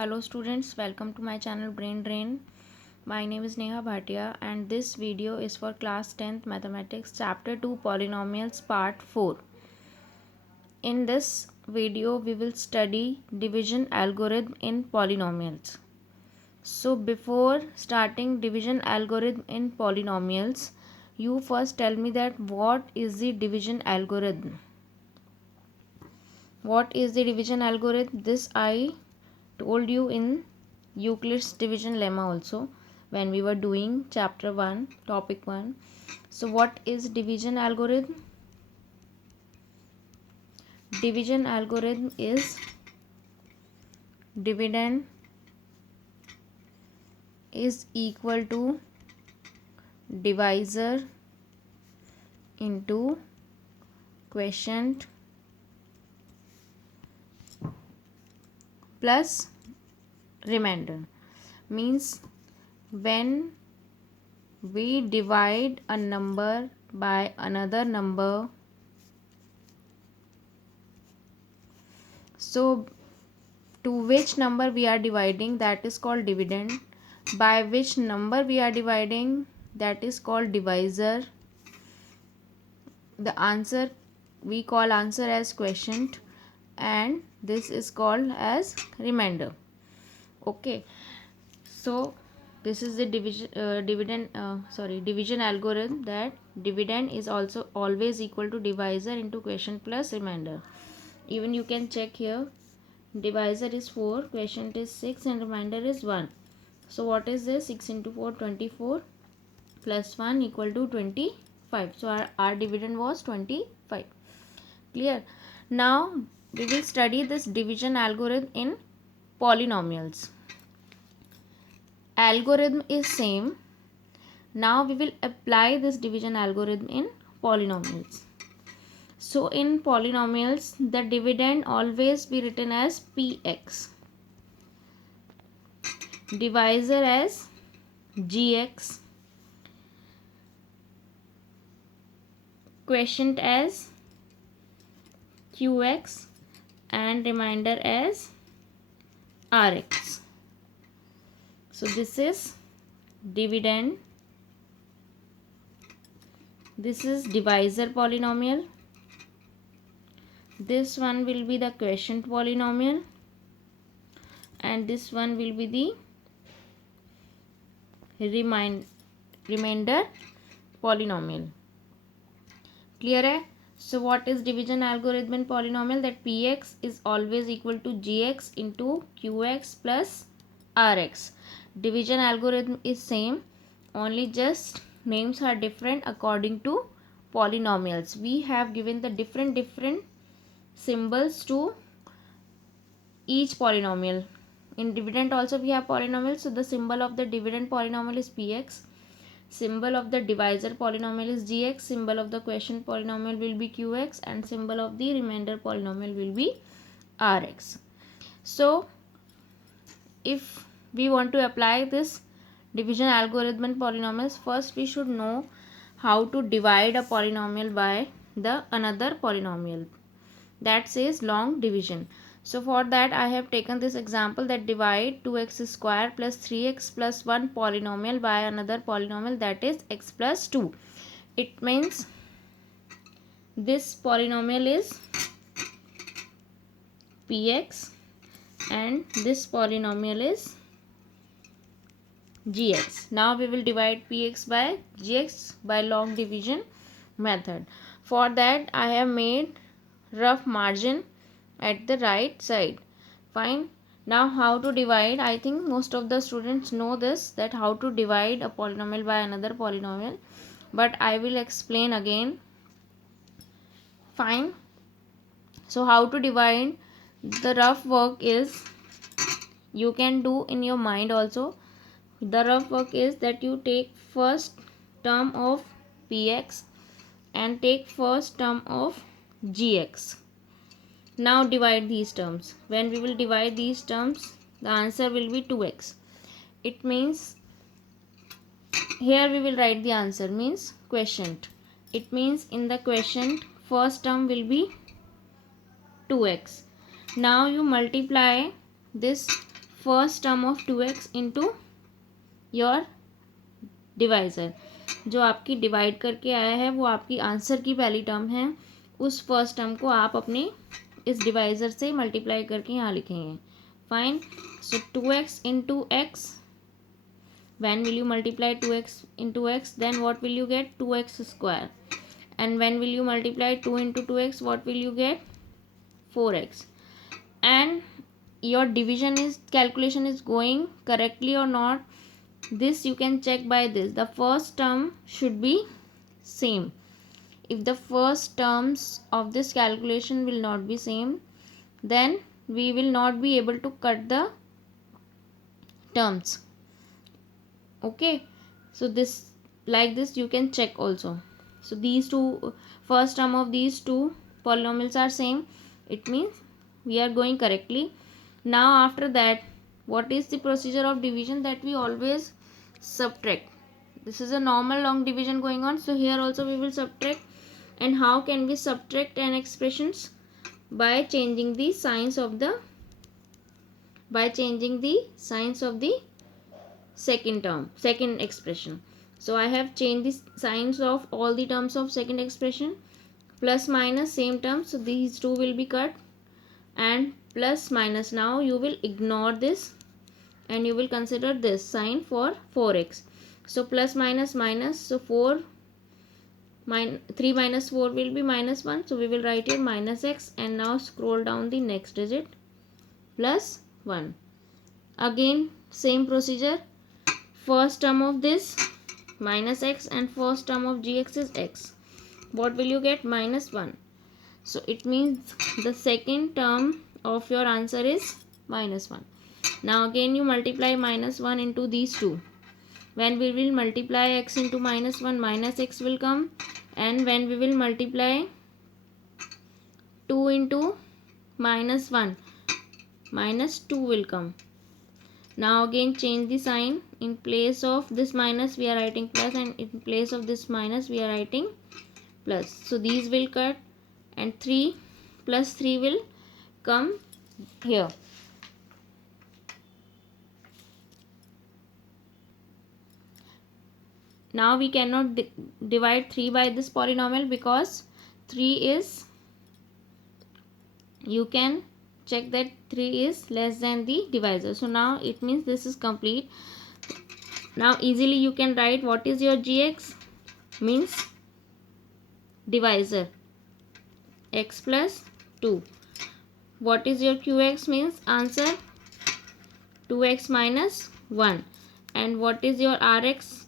Hello students, welcome to my channel Brain Drain. My name is Neha Bhatia and this video is for class 10th mathematics chapter 2 polynomials part 4. In this video we will study division algorithm in polynomials. So before starting division algorithm in polynomials, you first tell me that what is the division algorithm? What is the division algorithm? This I told you in Euclid's division lemma also when we were doing chapter 1 topic 1. So what is division algorithm? Division algorithm is dividend is equal to divisor into quotient plus remainder. Means when we divide a number by another number, so to which number we are dividing, that is called dividend. By which number we are dividing, that is called divisor. The answer we call answer as quotient and this is called as remainder. Okay, so this is the division algorithm, that dividend is also always equal to divisor into quotient plus remainder. Even you can check here, divisor is 4, quotient is 6 and remainder is 1. So what is this? 6 into 4, 24 plus 1 equal to 25. So our dividend was 25. Clear? Now we will study this division algorithm in polynomials. Algorithm is same. Now we will apply this division algorithm in polynomials. So in polynomials, the dividend always be written as px, divisor as gx, quotient as qx and remainder as rx. So this is dividend, this is divisor polynomial, this one will be the quotient polynomial and this one will be the remainder polynomial. Clear hai? So what is division algorithm in polynomial? That px is always equal to gx into qx plus rx. Division algorithm is same, only just names are different according to polynomials. We have given the different symbols to each polynomial. In dividend also we have polynomials, so the symbol of the dividend polynomial is px, symbol of the divisor polynomial is gx, symbol of the quotient polynomial will be qx and symbol of the remainder polynomial will be rx. So if we want to apply this division algorithm in polynomials, first we should know how to divide a polynomial by the another polynomial, that says long division. So for that I have taken this example, that divide 2x square plus 3x plus 1 polynomial by another polynomial, that is x plus 2. It means this polynomial is px and this polynomial is gx. Now we will divide px by gx by long division method. For that I have made rough margin at the right side. Fine. Now how to divide? I think most of the students know this, that how to divide a polynomial by another polynomial, but I will explain again. Fine. So how to divide? The rough work is, you can do in your mind also. The rough work is that you take first term of px and take first term of gx. Now divide these terms. When we will divide these terms, the answer will be 2x. It means here we will write the answer, means quotient. It means in the quotient first term will be 2x. Now you multiply this first term of 2x into your divisor. जो आपकी divide करके आया है वो आपकी answer की पहली term है, उस फर्स्ट टर्म को आप अपने इस डिवाइज़र से मल्टीप्लाई करके यहाँ लिखेंगे। Fine. So 2x into x, when will you multiply 2x into x, then what will you get? 2x square. And when will you multiply 2 into 2x, what will you get? 4x. And your division is calculation is going correctly or not, this you can check by this. The first term should be same. If the first terms of this calculation will not be same, then we will not be able to cut the terms. Okay, so this, like this you can check also. So these two, first term of these two polynomials are same, it means we are going correctly. Now after that, what is the procedure of division? That we always subtract. This is a normal long division going on, so here also we will subtract. And how can we subtract an expressions? By changing the signs of the second term, second expression. So I have changed the signs of all the terms of second expression. Plus minus same term, so these two will be cut, and plus minus, now you will ignore this and you will consider this sign for 4x. So plus minus minus, so 3 minus 4 will be minus 1, so we will write here minus x, and now scroll down the next digit plus 1. Again same procedure, first term of this minus x and first term of gx is x. What will you get? Minus 1. So it means the second term of your answer is minus 1. Now again you multiply minus 1 into these two. When we will multiply x into minus 1, minus x will come, and when we will multiply 2 into minus 1, minus 2 will come. Now again change the sign. In place of this minus we are writing plus, and in place of this minus we are writing plus. So these will cut, and 3 plus 3 will come here. Now we cannot divide 3 by this polynomial, because 3 is, you can check that 3 is less than the divisor. So now it means this is complete. Now easily you can write what is your gx, means divisor, x plus 2. What is your qx, means answer, 2x minus 1. And what is your rx?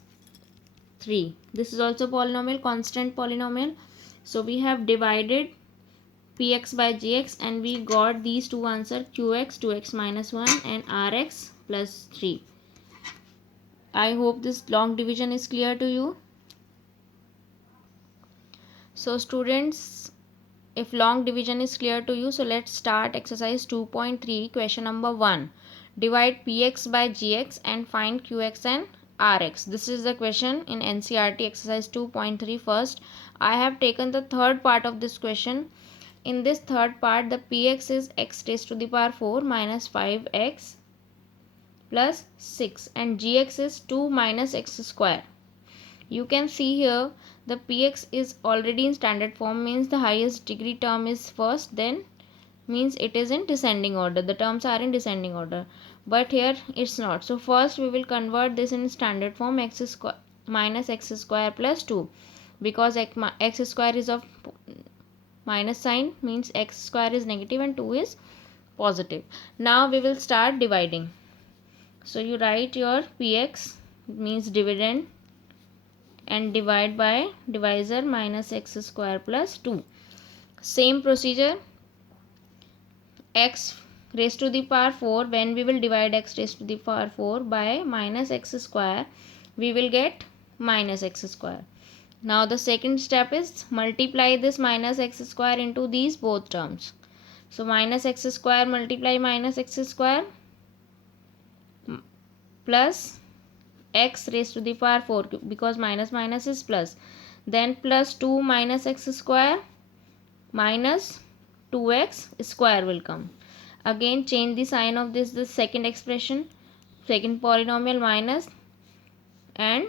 3. This is also polynomial, constant polynomial. So we have divided px by gx, and we got these two answer, qx 2x minus 1 and rx plus 3. I hope this long division is clear to you. So students, if long division is clear to you, so let's start exercise 2.3, question number 1. Divide px by gx and find qx and rx. This is the question in NCERT exercise 2.3. First, I have taken the third part of this question. In this third part, the px is x raised to the power 4 minus 5x plus 6, and gx is 2 minus x square. You can see here the px is already in standard form, means the highest degree term is first, then means it is in descending order, the terms are in descending order, but here it's not. So first we will convert this in standard form, x square minus x square plus 2, because x square is of minus sign, means x square is negative and 2 is positive. Now we will start dividing. So you write your px, means dividend, and divide by divisor minus x square plus 2. Same procedure, x raised to the power 4, when we will divide x raised to the power 4 by minus x square, we will get minus x square. Now the second step is multiply this minus x square into these both terms. So minus x square multiply minus x square plus x raised to the power 4, because minus minus is plus, then plus 2 minus x square minus 2x square will come. Again change the sign of this second expression, second polynomial, minus and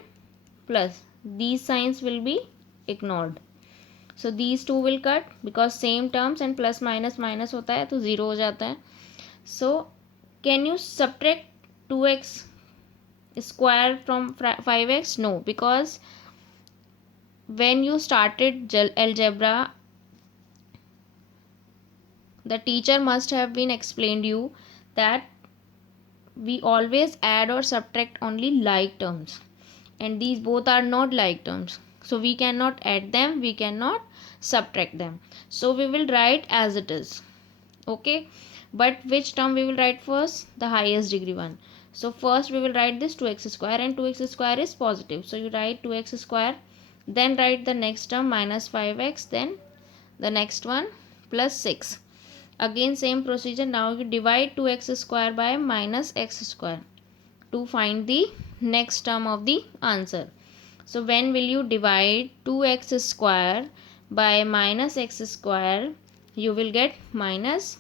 plus. These signs will be ignored. So these two will cut because same terms and plus minus minus होता है तो zero हो जाता है. So can you subtract 2x square from 5x? No, because when you started algebra, the teacher must have been explained you that we always add or subtract only like terms, and these both are not like terms, so we cannot add them, we cannot subtract them, so we will write as it is. Okay, but which term we will write first? The highest degree one. So first we will write this 2x square, and 2x square is positive, so you write 2x square, then write the next term minus 5x, then the next one plus 6. Again same procedure. Now you divide 2x square by minus x square to find the next term of the answer. So when will you divide 2x square by minus x square? You will get minus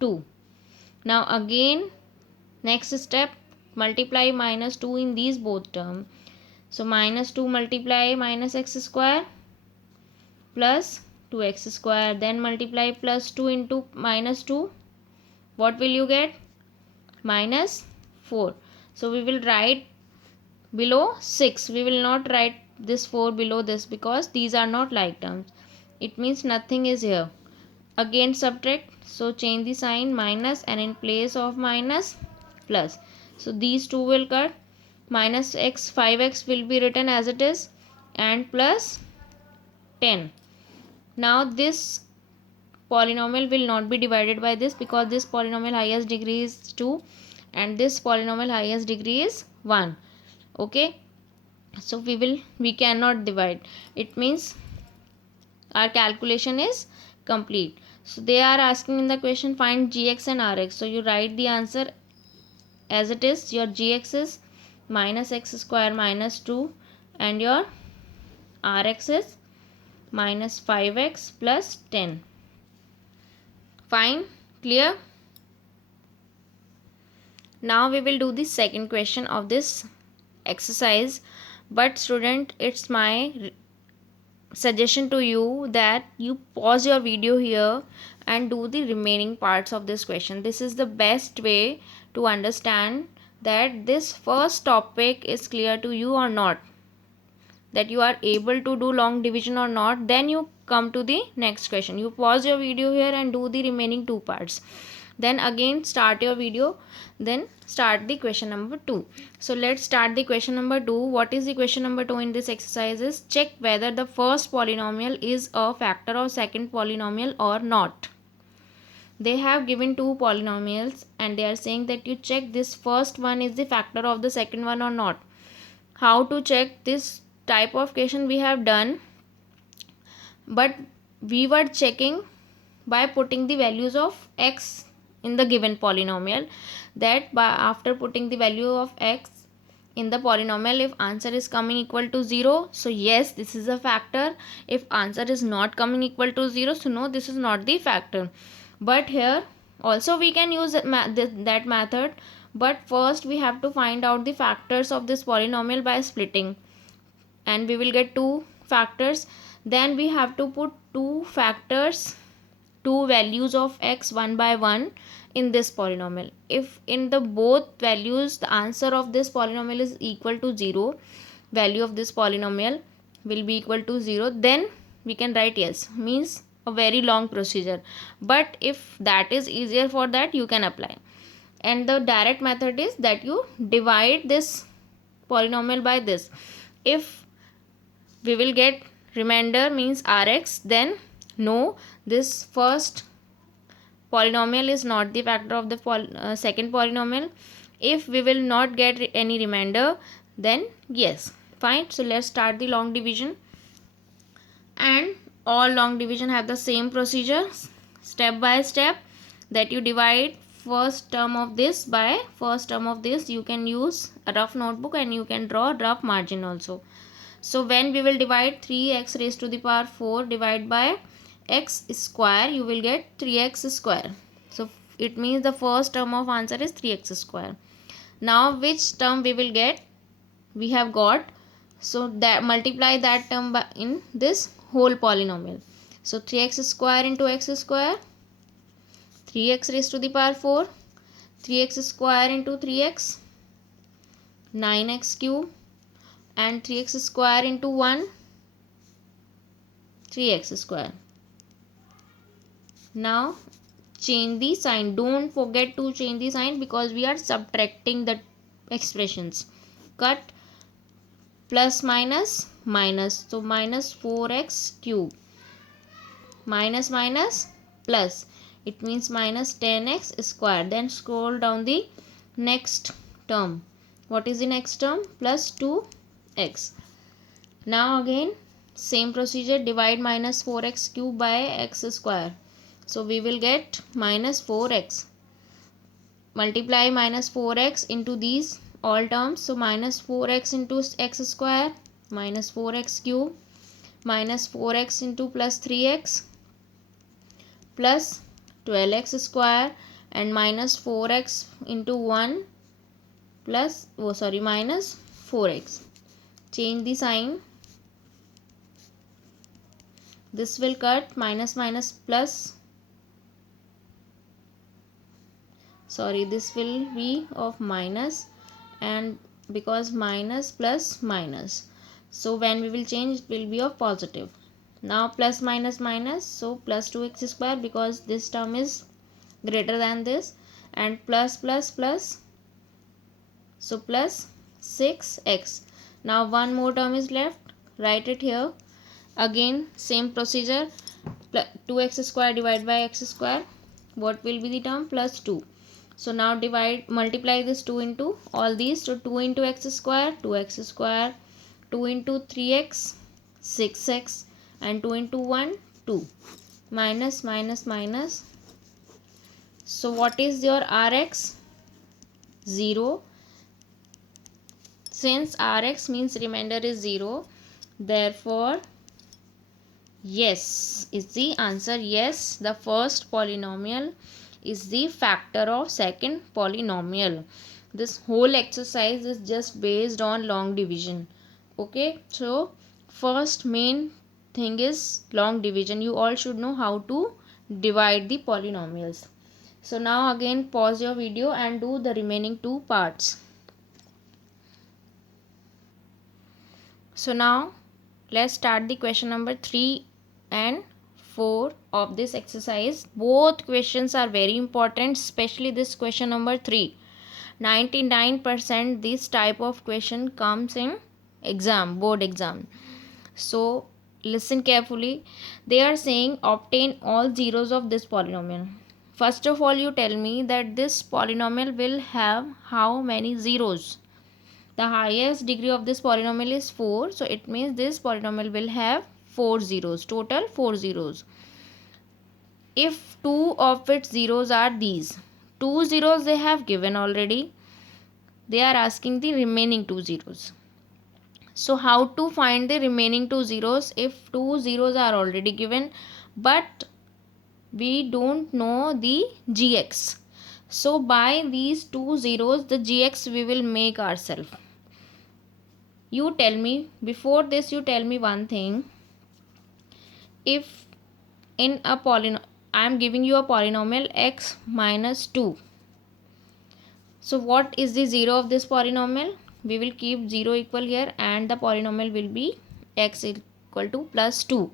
2. Now again next step, multiply minus 2 in these both terms. So minus 2 multiply minus x square plus 2x square, then multiply plus 2 into minus 2. What will you get? Minus 4. So we will write below 6. We will not write this 4 below this because these are not like terms. It means nothing is here. Again subtract. So change the sign, minus, and in place of minus plus. So these two will cut. Minus x, 5x will be written as it is, and plus 10. Now this polynomial will not be divided by this because this polynomial highest degree is 2 and this polynomial highest degree is 1. Okay, so we cannot divide. It means our calculation is complete. So they are asking in the question, find gx and rx. So you write the answer as it is. Your gx is minus x square minus 2 and your rx is minus 5x plus 10. Fine, clear? Now we will do the second question of this exercise, but student, it's my suggestion to you that you pause your video here and do the remaining parts of this question. This is the best way to understand that this first topic is clear to you or not, that you are able to do long division or not. Then you come to the next question. You pause your video here and do the remaining two parts, then again start your video, then start the question number 2. So let's start the question number 2. What is the question number 2 in this exercise? Is check whether the first polynomial is a factor of second polynomial or not. They have given two polynomials and they are saying that you check this first one is the factor of the second one or not. How to check? This type of question we have done, but we were checking by putting the values of x in the given polynomial, that by after putting the value of x in the polynomial, if answer is coming equal to 0, so yes, this is a factor. If answer is not coming equal to 0, so no, this is not the factor. But here also we can use that method, but first we have to find out the factors of this polynomial by splitting, and we will get two factors. Then we have to put two factors, two values of x one by one in this polynomial. If in the both values the answer of this polynomial is equal to 0, value of this polynomial will be equal to 0, then we can write yes. Means a very long procedure, but if that is easier for that, you can apply. And the direct method is that you divide this polynomial by this. If we will get remainder means rx, then no, this first polynomial is not the factor of the second polynomial. If we will not get any remainder, then yes. Fine. So let's start the long division, and all long division have the same procedure, step by step, that you divide first term of this by first term of this. You can use a rough notebook and you can draw rough margin also. So when we will divide 3x raised to the power 4 divided by x square, you will get 3x square. So it means the first term of answer is 3x square. Now which term we will get? We have got, so that multiply that term by in this whole polynomial. So 3x square into x square, 3x raised to the power 4, 3x square into 3x, 9x cube, and 3x square into 1, 3x square. Now change the sign. Don't forget to change the sign because we are subtracting the expressions. Cut plus minus minus. So minus 4x cube. Minus minus plus. It means minus 10x square. Then scroll down the next term. What is the next term? Plus 2x. Now again same procedure, divide minus 4x cube by x square. So we will get minus 4x. Multiply minus 4x into these all terms. So minus 4x into x square, minus 4x cube, minus 4x into plus 3x, plus 12x square, and minus 4x into 1 plus minus 4x. Change the sign. This will cut minus minus plus. This will be of minus, and because minus plus minus, so when we will change it will be of positive. Now plus minus minus, so plus 2x square because this term is greater than this, and plus plus plus, so plus 6x. Now one more term is left, write it here. Again same procedure, 2x square divided by x square. What will be the term? Plus 2. So now multiply this 2 into all these. So 2 into x square, 2x square, 2 into 3x, 6x, and 2 into 1, 2. Minus minus minus. So what is your Rx? 0. Since Rx means remainder is 0, therefore yes is the answer. Yes, the first polynomial is the factor of second polynomial. This whole exercise is just based on long division. Okay, so first main thing is long division. You all should know how to divide the polynomials. So now again pause your video and do the remaining two parts. So now let's start the question number 3 and 4 of this exercise. Both questions are very important, especially this question number 3. 99% this type of question comes in board exam. So listen carefully. They are saying obtain all zeros of this polynomial. First of all, you tell me that this polynomial will have how many zeros? The highest degree of this polynomial is 4. So it means this polynomial will have 4 zeros. Total 4 zeros. If two of its zeros are these, 2 zeros they have given already. They are asking the remaining 2 zeros. So how to find the remaining 2 zeros if 2 zeros are already given but we don't know the gx? So by these 2 zeros the gx we will make ourselves. You tell me, before this you tell me one thing. If in a polynomial, I am giving you a polynomial x minus 2. So what is the zero of this polynomial? We will keep 0 equal here and the polynomial will be x equal to plus 2.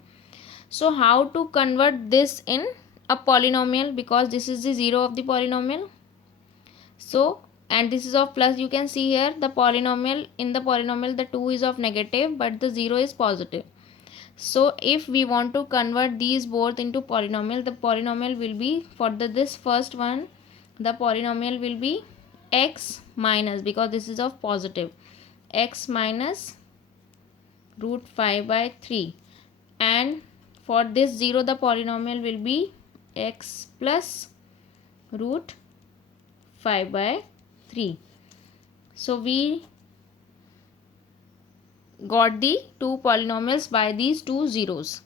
So how to convert this in a polynomial, because this is the zero of the polynomial. So and this is of plus. You can see here the polynomial, in the polynomial the 2 is of negative but the 0 is positive. So if we want to convert these both into polynomial, the polynomial will be, for this first one, the polynomial will be x minus, because this is of positive, x minus root 5 by 3, and for this 0 the polynomial will be x plus root 5 by 3. So we got the two polynomials by these two zeros.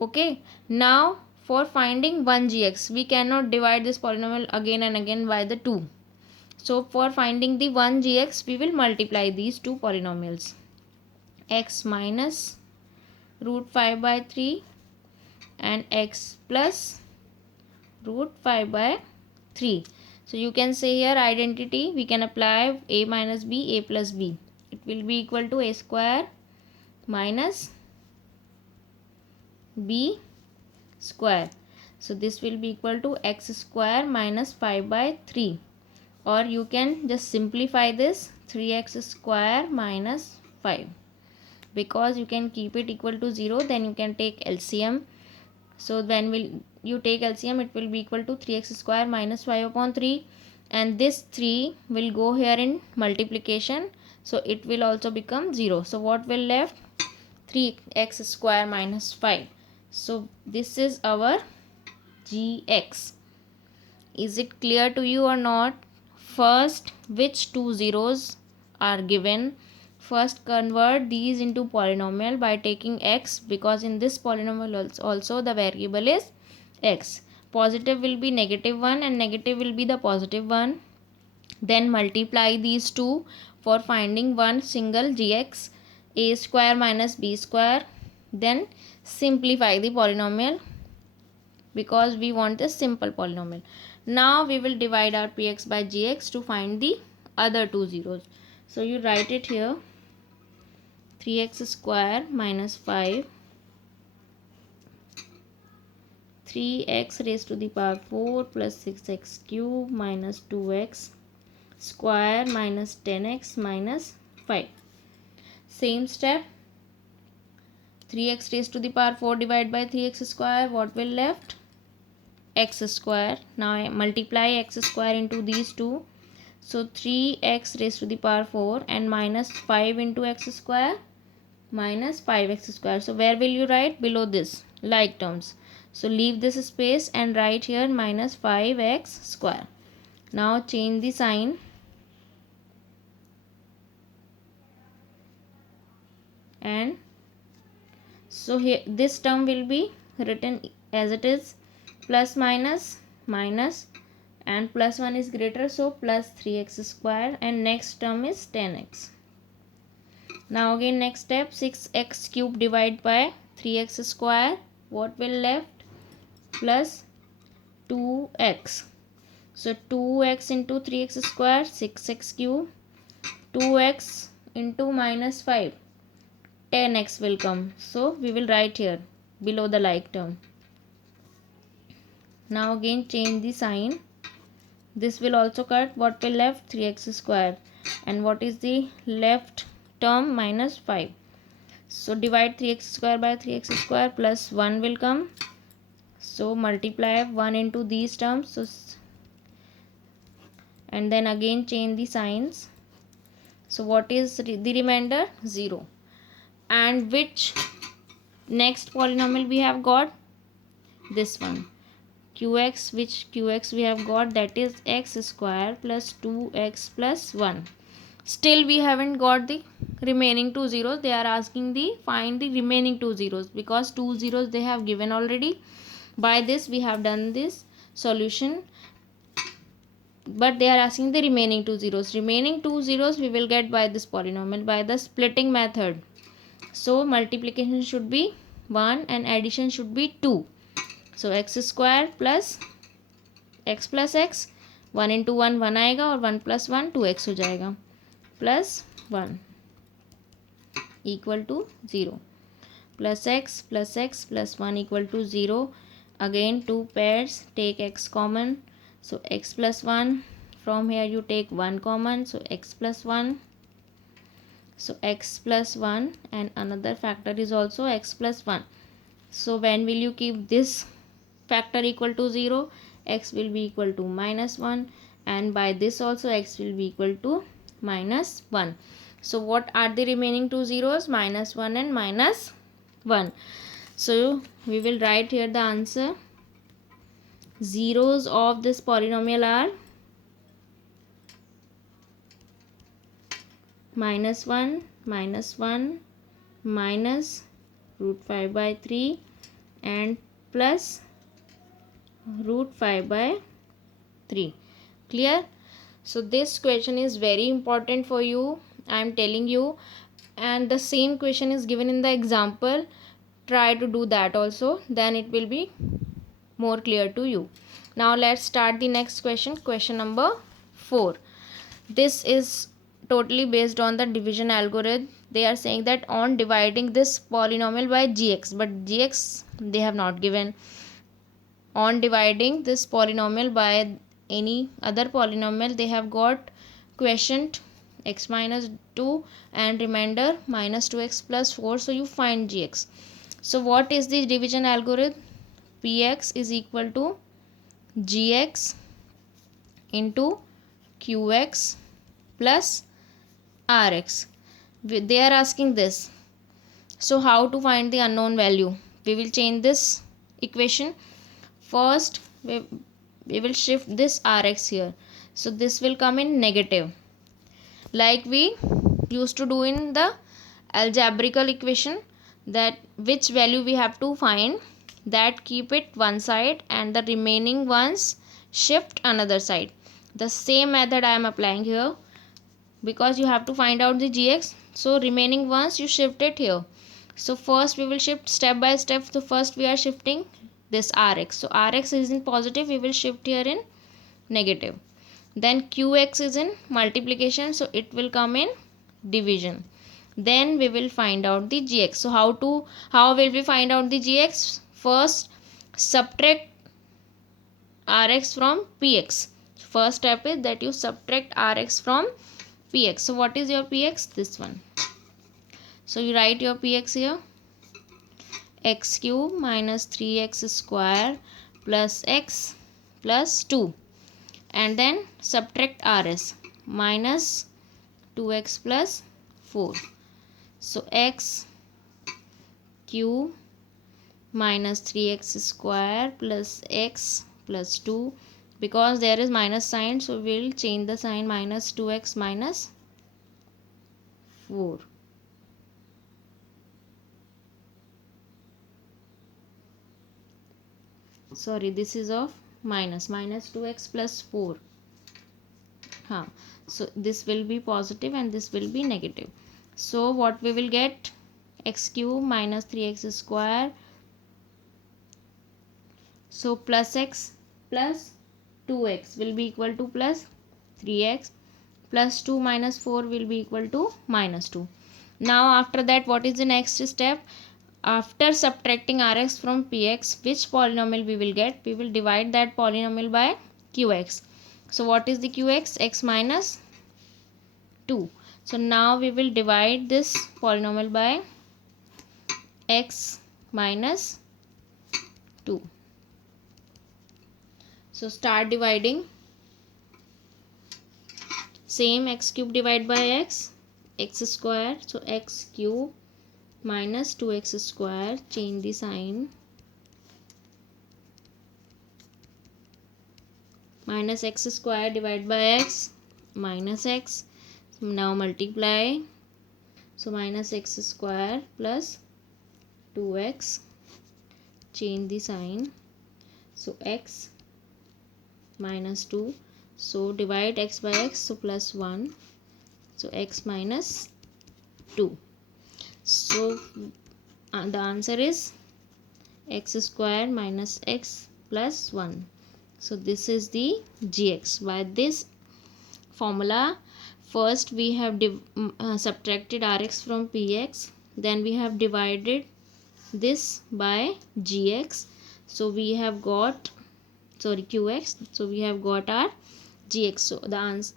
Okay, now for finding 1gx, we cannot divide this polynomial again and again by the 2. So for finding the 1gx, we will multiply these two polynomials, x minus root 5 by 3 and x plus root 5 by 3. So you can say here identity, we can apply a minus b, a plus b. It will be equal to a square minus b square. So this will be equal to x square minus 5 by 3. Or you can just simplify this, 3x square minus 5. Because you can keep it equal to 0, then you can take LCM. So when will you take LCM, it will be equal to 3x square minus 5 upon 3. And this 3 will go here in multiplication. So it will also become 0. So what will left? 3x square minus 5. So this is our gx. Is it clear to you or not? First, which two zeros are given? First, convert these into polynomial by taking x, because in this polynomial also the variable is x. Positive will be -1 and negative will be the positive one. Then multiply these two for finding one single gx, a square minus b square. Then simplify the polynomial because we want this simple polynomial. Now we will divide our px by gx to find the other two zeros. So you write it here, 3x square minus 5, 3x raised to the power 4 plus 6x cube minus 2x square minus 10x minus 5. Same step, 3x raised to the power 4 divided by 3x square, what will left? X square. Now I multiply x square into these two. So 3x raised to the power 4 and minus 5 into x square minus 5x square. So where will you write? Below this, like terms. So leave this space and write here minus 5x square. Now change the sign and so here this term will be written as it is, plus minus minus, and plus 1 is greater, so plus 3x square, and next term is 10x. Now again next step, 6x cube divided by 3x square, what will left? Plus 2x. So 2x into 3x square, 6x cube, 2x into minus 5, 10x will come. So we will write here below the like term. Now again change the sign. This will also cut. What will left? 3x square. And what is the left term? Minus 5. So divide 3x square by 3x square, plus 1 will come. So multiply 1 into these terms. So, and then again change the signs. So what is the remainder? 0. And which next polynomial we have got? This one. Qx, which qx we have got, that is x square plus 2x plus 1. Still we haven't got the remaining two zeros. They are asking find the remaining two zeros, because two zeros they have given already. By this we have done this solution, but they are asking the remaining two zeros. Remaining two zeros we will get by this polynomial, by the splitting method. So multiplication should be 1 and addition should be 2. So x square plus x, 1 into 1 1 आएगा और 1 plus 1 2x हो जाएगा, plus 1 equal to 0, plus x plus 1 equal to 0. Again two pairs, take x common, so x plus 1, from here you take 1 common, so x plus 1, so x plus 1, and another factor is also x plus 1. So when will you keep this factor equal to 0? X will be equal to minus 1, and by this also x will be equal to minus 1. So what are the remaining two zeros? Minus 1 and minus 1. So we will write here the answer. Zeros of this polynomial are minus 1, minus root 5 by 3 and plus root 5 by 3. Clear? So this question is very important for you, I am telling you, and the same question is given in the example. Try to do that also, then it will be more clear to you. Now let's start the next question. Question number 4. This is totally based on the division algorithm. They are saying that on dividing this polynomial by gx, but gx they have not given. On dividing this polynomial by any other polynomial, they have got quotient x minus 2 and remainder minus 2x plus 4. So you find gx. So what is the division algorithm? Px is equal to gx into qx plus rx. They are asking this. So how to find the unknown value? We will change this equation. First we will shift this rx here, so this will come in negative, like we used to do in the algebraical equation, that which value we have to find, that keep it one side and the remaining ones shift another side. The same method I am applying here, because you have to find out the gx, so remaining ones you shift it here. So first we will shift step by step. So first we are shifting this rx, so rx is in positive, we will shift here in negative. Then qx is in multiplication, so it will come in division. Then we will find out the gx. So how will we find out the gx? First subtract rx from px. First step is that you subtract rx from px. So what is your px? This one. So you write your px here, x cube minus 3x square plus x plus 2, and then subtract rs, minus 2x plus 4. So x cube minus 3x square plus x plus 2, because there is minus sign, so we will change the sign, minus 2x minus 4. Sorry, this is of minus 2x plus 4. So this will be positive and this will be negative. So what we will get? X cube minus 3x square, so plus x plus 2x will be equal to plus 3x, plus 2 minus 4 will be equal to minus 2. Now after that, what is the next step? After subtracting rx from px, which polynomial we will get? We will divide that polynomial by qx. So what is the qx? X minus 2. So now we will divide this polynomial by x minus 2. So start dividing. Same, x cube divided by x square, so x cube minus 2x square, change the sign, minus x square divided by x minus x. So now multiply, so minus x square plus 2x, change the sign, so x minus 2, so divide x by x, so plus 1, so x minus 2. So the answer is x square minus x plus 1. So this is the gx. By this formula, first we have subtracted rx from px, then we have divided this by gx, so we have got, sorry, qx, so we have got our gx. So the answer,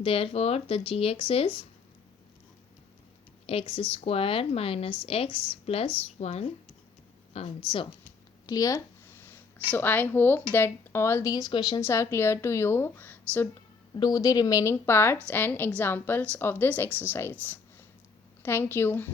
therefore the gx is x square minus x plus 1 answer. Clear? So I hope that all these questions are clear to you. So do the remaining parts and examples of this exercise. Thank you.